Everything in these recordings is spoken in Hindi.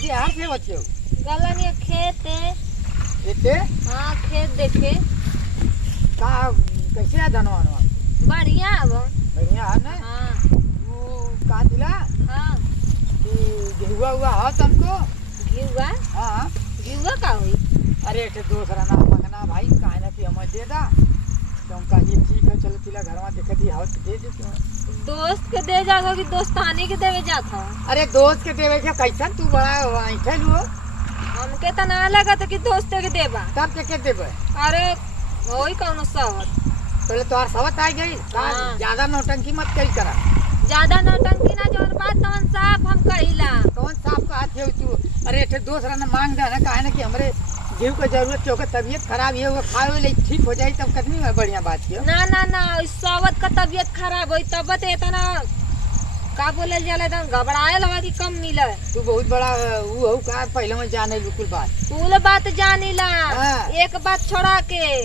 से यार से बच्चे गलन ये खेत है। देखे हाँ खेत देखे का कैसे है धनवा बढ़िया अब। बढ़िया है ना। हाँ वो का दिला हाँ कि गेहुआ हुआ है तुमको। घिउआ हाँ घिउआ का हुई। अरे एक दूसरा ना मंगना भाई काहे ना कि हमें दे दा तो हम कहिए ठीक है चलो तिला घर में देखती हाउ दे दे क्यों। दोस्त के दे जाओ कि दोस्तानी के देवे जाता हूँ। अरे दोस्त के देवे के कैसन तू बड़ा ऐठल हो हमके तो ना लगा कि दोस्ते के देबा। तब के देवे। अरे वही कौन सावत पहले तो सवत आ गई हाँ। ज्यादा नौटंकी मत करी करा। ज्यादा नौटंकी ना जोर बात तवन साफ हम कहिला। कौन साहब का हाथ है तू। अरे एक दूसरा ना मांग दे ना काहे ना कि हमरे जीव का जरूरत क्योंकि तबीयत खराब है वो खाए ले ठीक हो जाए तब कितनी बढ़िया बात है। ना ना ना इस सावत का तबीयत खराब होई तब इतना का बोले जाला एकदम घबराए लगा कि कम मिले। तू बहुत बड़ा वो हो का पहले में जाने बिल्कुल बात कुल बात जानिला। हाँ। एक बात छोड़ा के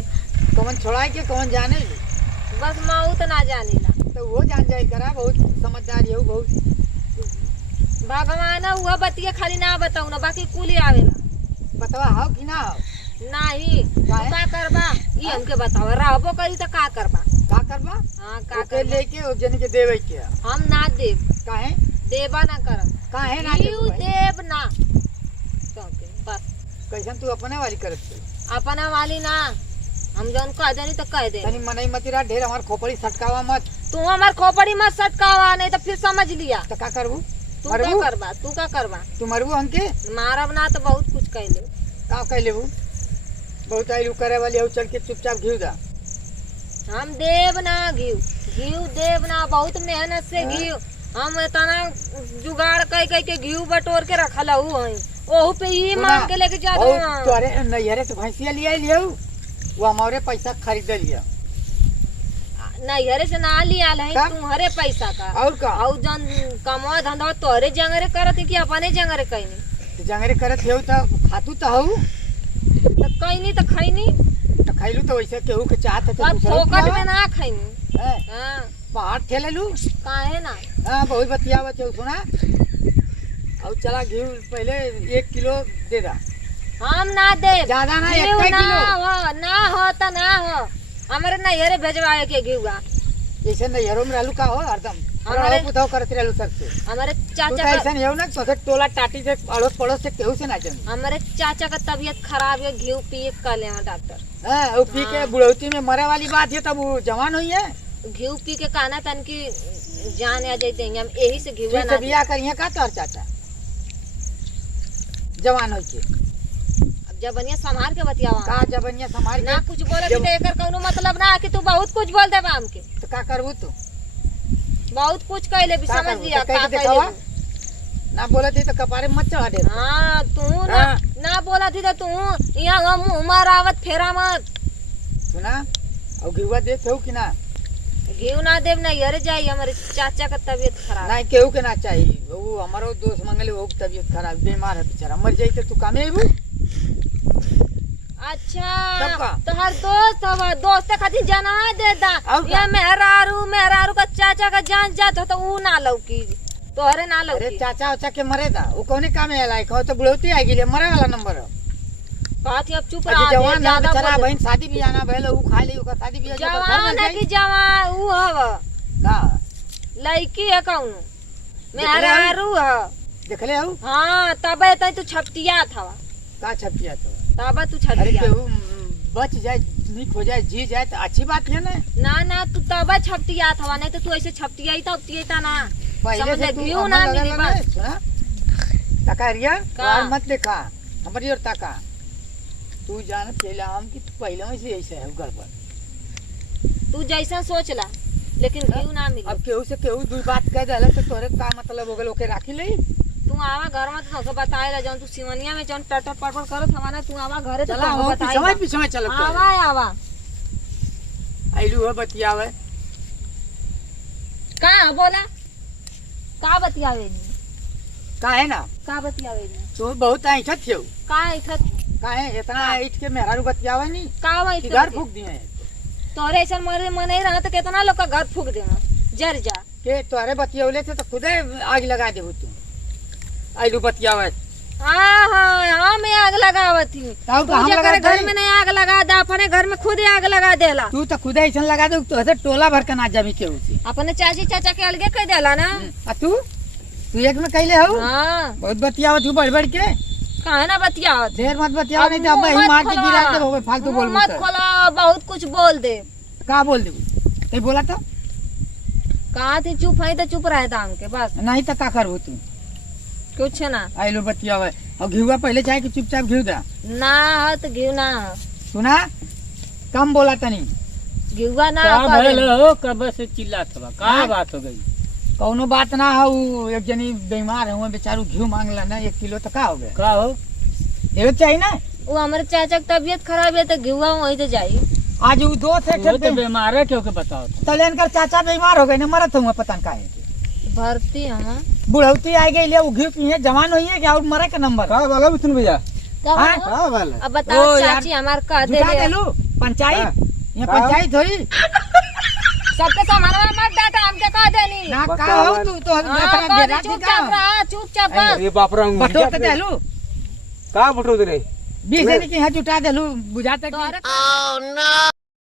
कौन छोड़ा के कौन जाने बस मौत ना जानिला। तो वो जान जाए करा बहुत समझदार है बहुत। भगवान हुआ बतिया खाली ना बताऊ ना बाकी कुल आवेला। बतवा हाउ कि ना हाउ नहीं काहे? का करबा ये हमके बताओ रहबो करी तो का करबा। का करबा हाँ का ओके करबा लेके ओ जन के देवे के हम ना देव काहे देबा ना करब काहे ना घिउ देबे? देव ना कहके बस कैसन तू अपने वाली करत छे। अपना वाली ना हम जौन कह देनी तो कह दे। तनी मनई मतिरा ढेर हमार खोपड़ी सटकावा मत। तू हमार खोपड़ी मत सटकावा नहीं तो फिर समझ लिया। तो का करबू तू का मरबू करबा तू का करबा तू मरबू हमके मारब ना तो बहुत कुछ कहले। का कह लेबू बहुत आइलू करे वाली हो चल के चुपचाप घिउ दा। हम देव ना घिउ घिउ देव ना बहुत मेहनत से हाँ। घिउ हम इतना जुगाड़ कई कई के घिउ बटोर के रखल हूँ ओहू पे ही सुना, मांग के लेके जा और दूँ। तोरे नैहरे से भैंसिया लिया लियो वो हमारे पैसा खरीद लिया नैहरे से ना लिया है का? तुम्हारे पैसा का और का और जन कमवा धंधा तोरे जंगरे करत कि अपने जंगरे कहनी तो जंगरे करत हो तो खातू तो हो तो कहनी तो खैनी तो खैलू तो वैसे केहू के चाहत है तो और दूसरों के फोकट खियावा। में ना खैनी। हैं, हाँ पहाड़ ठेले लू काहे ना हाँ बहुत बतिया बच्चे सुना और चला घी पहले 1 किलो दे दा। हम ना दे ज्यादा ना घिउ 1 ना किलो हो ना हो तो ना हो हमारे नैहरे भेजवाए के घिउआ। जैसे नैहरों में रहलू का हो हरदम हमारे- रहो पुताओ करत रहलू सबसे हमारे तू चाचा तो का ऐसा नहीं हो ना तो टोला टाटी से अड़ोस पड़ोस से केहू से ना जानी। हमारे चाचा का तबीयत खराब है घिउ पिए कल यहाँ डॉक्टर। हाँ वो पी के हाँ। बुढ़ौती में मरे वाली बात है तब वो जवान हुई है। घिउ पी के कहना तन की जान आ जाते हम यही से घिउआ ठीक ना से बियाह करिए का तोर चाचा जवान हो के अब जबनिया संभाल के बतियावा का जबनिया संभाल ना के कुछ बोले जब- तो एकर कौनो मतलब ना कि तू बहुत कुछ बोल देबा हमके तो का करबू तू बहुत कुछ कहले भी का समझ करबू? लिया तो कह का के दिखावा। कहले। ना बोले थी तो कपारे में मत चढ़ा दे। हाँ तू ना हाँ। ना बोला थी तो तू यहाँ हम मुँह मारावत फेरा मत। सुना और घिवा देते हो कि ना घिउ ना देव ना यार जाई हमारे चाचा का तबीयत खराब। ना केहू के ना चाहिए वो हमारो दोस्त मंगले वो की तबीयत खराब बीमार है बेचारा मर जाई तो तू कामे आइबू। अच्छा सबका? तो हर दोस्त हवा दोस्त खातिर जना दे दा और का? ये मेहरारू का चाचा का जान जात हो तो ऊ ना लौकी तोहरे ना अरे लौकी। चाचा उचा के मरे था वो कौने कामे आला है तो बुढ़ौती आ गई मरे वाला नंबर है। बात अब चुप अजी रहा जवान ना ज्यादा बेचारा बोल बहन शादी भी जाना भले वो खा ले ओकर शादी भी हो जाए, ओकर घर जवान बन है जाई। कि जवान ऊ हवा का लड़की है कौनो मेहरारू है। देखले हो हाँ तब तू छपटिया था का छपिया तो तब तू अरे छपटिया केहू बच जाए निक हो जाए जी जाए तो अच्छी बात है ना। ना तू तब छपटिया था नहीं तो तू ऐसे छपटिया ही था ना पहले समझ से ले, तू घिउ अमल ना लगल मिली ना, बस। सुना तका रिया का? और मत देखा हमारी और तका तू जान पहला हम कि पहले में से ऐसे है गड़बड़। तू जैसा सोच ला लेकिन घिउ ना मिली। अब केहू से केहू दू बात कह दे तो तोरे का मतलब हो गल ओके राखी ले। तू आवा घर में तो बताए ला जौन तू सिवनिया में जौन टटर पटपट करत हवा ना तू आवा घरे तो चला तोहके हो बताई समय बा। पीछे चलो आवा आवा आइलू हो बतियावे का बोला का बतियावे नी का है ना का बतियावे नी तू बहुत ऐठत थियो का ऐठत का है इतना ऐठ के मेहरारू बतियावे नहीं का वही कि घर फूक दिए तोरे ऐसा मरे मन नहीं रहा तो कितना लोग का घर फूक देना जर जा के तोरे बतियौले से तो खुदे आग लगा देबू तू आइलू बतियावे हाँ मैं आग लगावत थी ताऊ तू हम जेकर लगा घर में नहीं आग लगा दे अपने घर में खुद ही आग लगा देला तू तो खुद ऐसा लगा दे तो ऐसे टोला भर के ना जमी के उसे अपने चाची चाचा के अलगे कह देला ना आ तू एक में कैले हो हाँ बहुत बतियावत तू बढ़ बढ़ के काहे ना बतियावत देर मत बतियाओ नहीं तो अब ही मार के गिरा के होवे फालतू बोल मत खोला बहुत कुछ बोल दे का बोल दे ते बोला तो कहा थी चुप है तो चुप रहे था हमके बस नहीं तो का करबो तू कुछ ना आइलो बतियावे और घिउआ पहले चाहे कि चुपचाप घिउ दा ना हत घिउ ना सुना कम बोला तनी घिउआ ना का करे। भइल हो कब से चिल्लात बा का बात हो गई कौनो बात ना हो एक जनी बीमार हुए बेचारू घिउ मांगला ना 1 किलो तो का हो गया का हो ये चाहिए ना वो हमारे चाचा की तबीयत खराब है तो घिउआ वहीं तो जाई आज वो दो थे वो तो बीमार है क्यों के बताओ तो। तलेन कर चाचा बीमार हो गए ना मरत हुआ पता का है भर्ती हम बुढ़ौती आ गई ले वो घिउ पिए जवान हुई है क्या और मरे का नंबर का वाला बितुन भैया तब हाँ? वो- का वाला अब बताओ ओ यार, चाची हमार कह दे जुटा देलू पंचायत ये हाँ? पंचायत हुई सबके सामान मत डाटा हमके कह देनी ना का बताओ। हो तू तो हाँ, बेटा कह दे, बेटा का चुपचाप रहा चुपचाप बस ये बापरा बटो के देलू का बटो दे रे 20 दिन की है जुटा देलू बुझाते तोहरे